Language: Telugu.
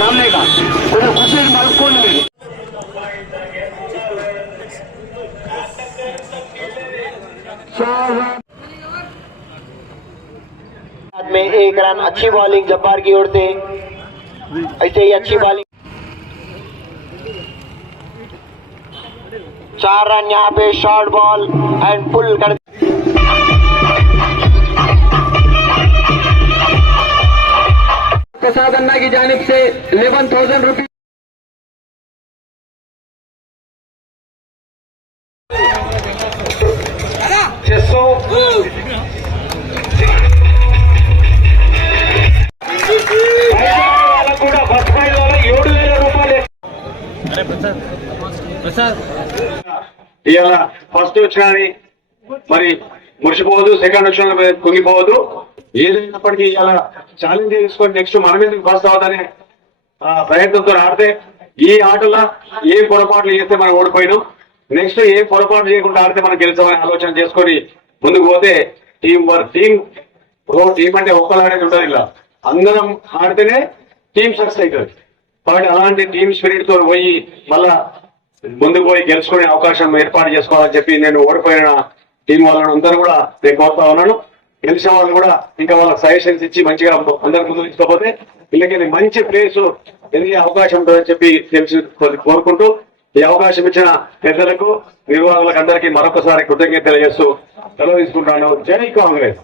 सामने का। उन्हें खुशी मालूम को नहीं में एक रन, अच्छी बॉलिंग जब्बार की ओर से। ऐसे ही अच्छी बॉलिंग चार रन यहाँ पे शॉर्ट बॉल एंड पुल कर प्रसाद अन्ना की जानिब से इलेवन थाउजेंड रुपीज చేస్తూ వాళ్ళకు కూడా బస్ ఫైల్ వల్ల ఏడు వేల రూపాయలు ఇవాళ ఫస్ట్ వచ్చిన మరి మురిసిపోవద్దు సెకండ్ వచ్చిన కుంగిపోవద్దు ఏదైనప్పటికీ ఇలా ఛాలెంజ్ తీసుకొని నెక్స్ట్ మన ఎందుకు ఫస్ట్ అవ్వదనే ఆ ప్రయత్నంతో ఆడితే ఈ ఆటలో ఏ పొరపాట్లు చేస్తే మనం ఓడిపోయినాం. నెక్స్ట్ ఏ పొరపాటు చేయకుండా ఆడితే మనం గెలిచామని ఆలోచన చేసుకొని ముందుకు పోతే టీం వర్క్ టీం ఓ టీం అంటే ఒక్కరు ఆడేది ఉంటుంది ఇలా. అందరం ఆడితేనే టీం సక్సెస్ అవుతుంది. కాబట్టి అలాంటి టీం స్పిరిట్తో పోయి మళ్ళా ముందుకు పోయి గెలుచుకునే అవకాశం ఏర్పాటు చేసుకోవాలని చెప్పి నేను ఓడిపోయిన టీం వాళ్ళని అందరూ కూడా నేను కోరుతా ఉన్నాను. గెలిచిన వాళ్ళు కూడా ఇంకా వాళ్ళకి సజెషన్స్ ఇచ్చి మంచిగా అందరి ముందు తీసుకోపోతే వీళ్ళకి మంచి ప్లేస్ ఎదిగే అవకాశం ఉంటుందని చెప్పి తెలిసి కోరుకుంటూ ఈ అవకాశం ఇచ్చిన పెద్దలకు నిర్వాహకులకు అందరికీ మరొకసారి కృతజ్ఞత తెలియజేస్తూ సెలవు తీసుకుంటాను జై కాంగ్రెస్.